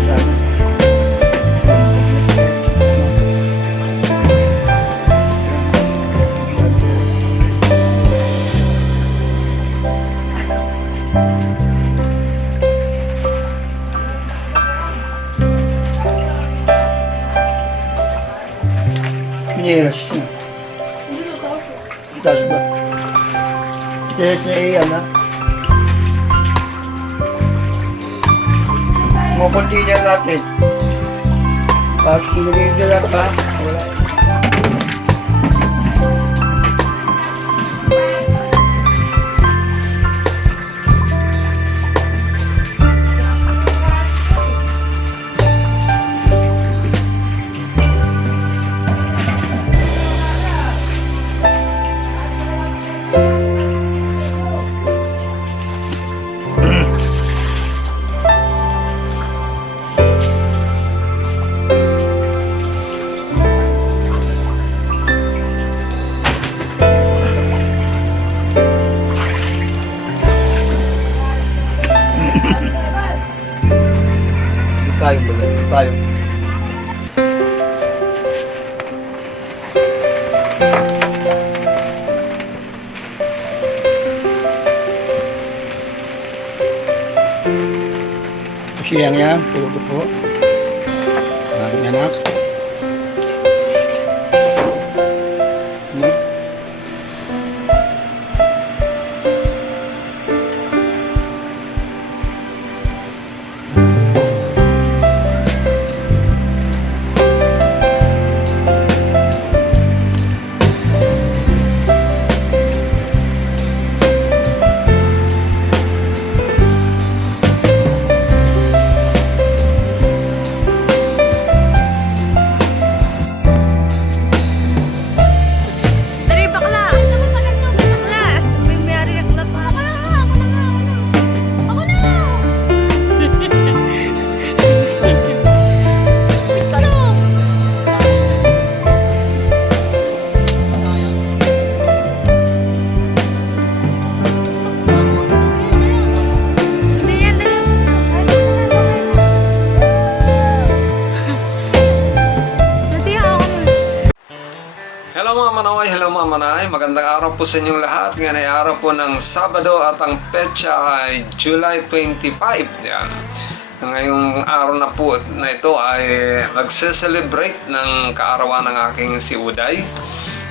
sana. Piniras niya. Taas ba? Piniras niya iyan ha. Mukunti niya natin. Tapos pinigil niya lang pa. Wala. Tayo ba? Tayo. Siyang yan, puluto po. Ang anak. Hello mga manay, magandang araw po sa inyong lahat. Ngayon ay araw po ng Sabado at ang petsa ay July 25. Yan. Ngayong araw na po na ito ay nagse-celebrate ng kaarawan ng aking si Uday.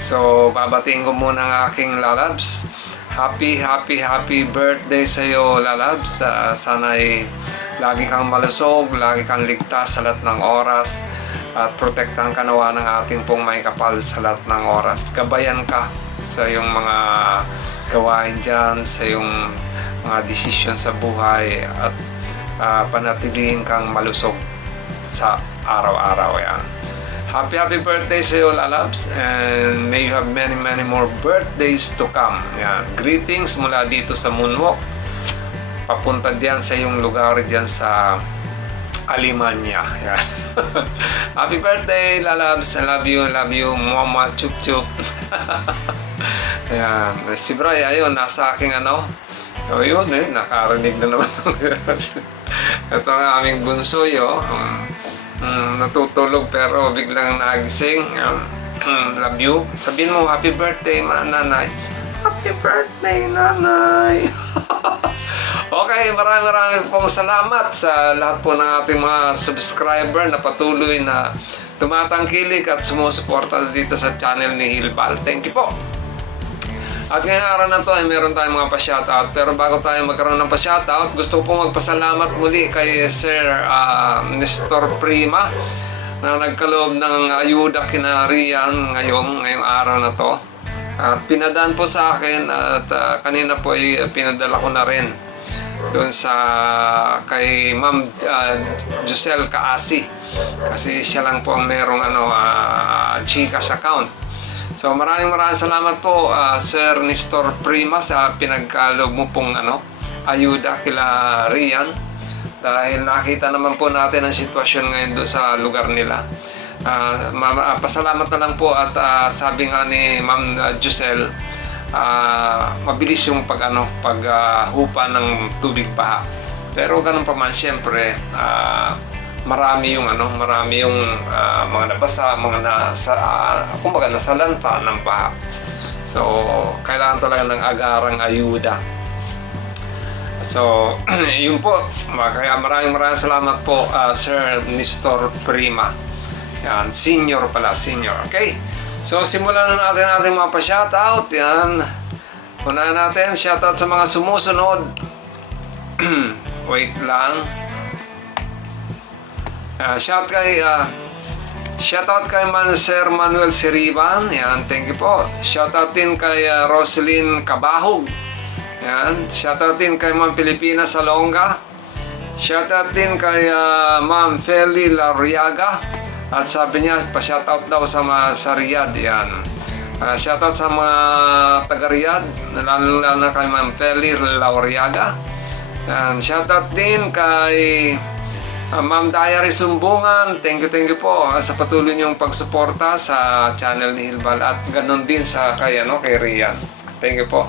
So babatiin ko muna ang aking lalabs. Happy birthday sa iyo, lalabs. Sana'y lagi kang malusog, lagi kang ligtas sa lahat ng oras. At protektahan ka nawa ng ating pong may kapal sa lahat ng oras. Gabayan ka sa iyong mga gawain dyan, sa iyong mga desisyon sa buhay, at panatilihin kang malusog sa araw-araw yan. Happy birthday sa iyo, lalabs, and may you have many more birthdays to come. Yan. Greetings mula dito sa Moonwalk, papunta diyan sa iyong lugar diyan sa Alemania. Yan. Happy birthday, lalabs. I love you, mama, chup chup. Ayan. Si Bray, ayun, nasa aking o yun nakarinig na naman. Ito ang aming bunsoy, natutulog pero biglang nagising. Love you. Sabihin mo, happy birthday, nanay. Happy birthday, nanay. Okay, maraming pong salamat sa lahat po ng ating mga subscriber na patuloy na tumatangkilik at sumusuporta dito sa channel ni Hilbal. Thank you po. At ngayong araw na to ay meron tayong mga pa-shoutout. Pero bago tayo magkaroon ng pa-shoutout, gusto ko pong magpasalamat muli kay Sir Nestor Prima na nagkaloob ng ayuda kina Rian ngayong araw na to. Pinadaan po sa akin at kanina po ay pinadala ko na rin doon sa kay Ma'am Giselle Kaasi, kasi siya lang po ang merong Gcash account. So maraming salamat po Sir Nestor Prima sa pinagkaloob mo pong ayuda kila Rian, dahil nakita naman po natin ang sitwasyon ngayon doon sa lugar nila. Pasalamat na lang po at sabi nga ni Ma'am Giselle, mabilis yung paghupa ng tubig baha. Pero ganun pa man, siyempre marami yung mga nabasa, mga kumbaga nasalanta ng baha. So, kailangan talaga ng agarang ayuda. So, yun po. Kaya maraming salamat po, Sir Nestor Prima. Yan, senior pala, senior. Okay? So, simulan na natin ating mga pa-shoutout. Yan. Unahin natin, shoutout sa mga sumusunod. Wait lang. Shoutout kay Sir Manuel Siriban. Yan, thank you po. Shoutout din kay Roselyn Cabahog. Yan, shoutout din kay Ma'am Pilipinas Salonga. Shoutout din kay Ma'am Feli Lariaga. At sabi niya, pa-shoutout daw sa Riyadh. Yan. Shoutout sa mga taga-Riyadh, lalo na kay Ma'am Feli Lariaga. Yan, shoutout din kay Ma'am Diary Sumbungan. Thank you po sa patuloy niyong pagsuporta sa channel ni Hilbal at ganun din sa kay Rian. Thank you po.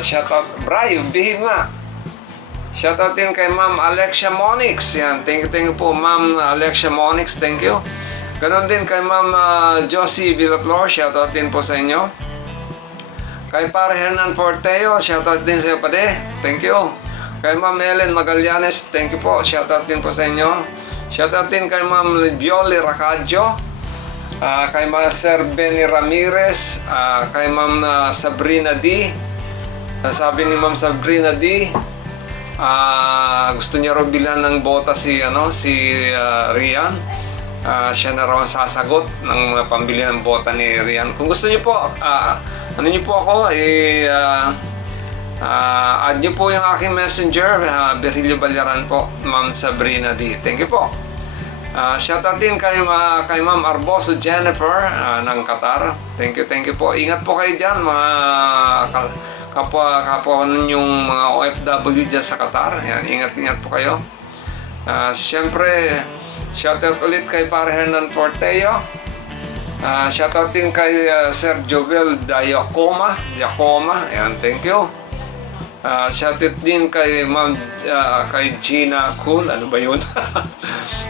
Shoutout Bray, bihim nga. Shoutout din kay Ma'am Alexia Monix. Yan, thank you po Ma'am Alexia Monix. Thank you. Ganun din kay Ma'am Josie Villaflor. Shoutout din po sa inyo. Kay Pare Hernan Porteo. Shoutout din sa iyo, Pade. Thank you. Kay Ma'am Ellen Magallanes, thank you po. Shoutout din po sa inyo. Shoutout din kay Ma'am Violi Racadio. Kay Sir Benny Ramirez. Kay Ma'am Sabrina D. Sabi ni Ma'am Sabrina D. Gusto niya raw bilan ng bota si Rian. Siya na raw ang sasagot ng pambili ng bota ni Rian. Kung gusto niyo po, ano niyo po ako, add niyo po yung aking messenger, Virgilio Balyaran po, Ma'am Sabrina D. Thank you po. Shoutout din kay Ma'am Arboso Jennifer ng Qatar. Thank you po. Ingat po kayo dyan, mga kapwa ninyong mga OFW dyan sa Qatar. Yan, ingat po kayo. Siyempre, shoutout ulit kay Pare Hernan Porteo. Shoutout din kay Sir Jovel Diacoma. Yan, thank you. Shoutout din kay kay Gina Cool, ano ba yun?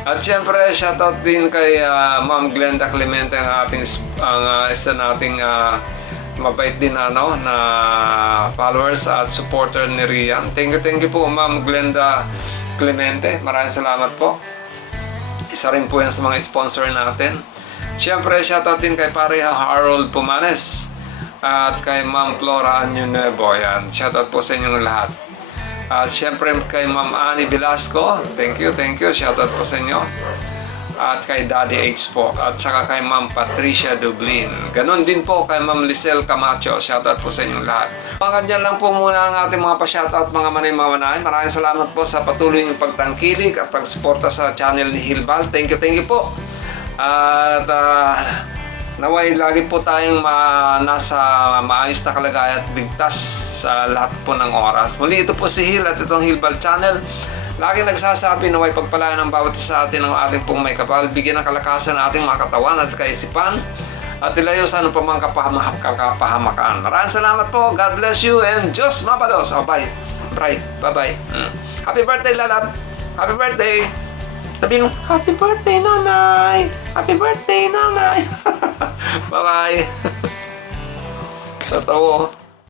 At siyempre shoutout din kay Ma'am Glenda Clemente, ang isa nating mabait din na followers at supporter ni Rian. Thank you po Ma'am Glenda Clemente, maraming salamat po. Isa rin po yan sa mga sponsor natin. Siyempre shoutout din kay Pare Harold Pumanes at kay Ma'am Flora Anyo Nuevo. Yan. Shoutout po sa inyong lahat. At syempre kay Ma'am Annie Velasco. Thank you. Shoutout po sa inyo. At kay Daddy H po. At saka kay Ma'am Patricia Dublin. Ganon din po kay Ma'am Lisel Camacho. Shoutout po sa inyong lahat. Ganyan lang po muna ang ating mga pa-shoutout mga manay. Maraming salamat po sa patuloy niyong pagtangkilik at pagsuporta sa channel ni Hilbal. Thank you po. At naway lagi po tayong nasa maayos na kalagayan at ligtas sa lahat po ng oras. Muli ito po si Hil at itong Hilbal Channel. Lagi nagsasabi naway pagpalain ng bawat isa sa atin ng ating pong may kapal. Bigyan ng kalakasan ng ating mga katawan at kaisipan. At ilayo sa anong pamang kapahamakan. Maraming salamat po. God bless you and Diyos mapalos. Bye. Bye. Happy birthday, Lalab. Happy birthday. Sabihin mo, happy birthday, nanay! Happy birthday, nanay! Bye-bye! Totoo.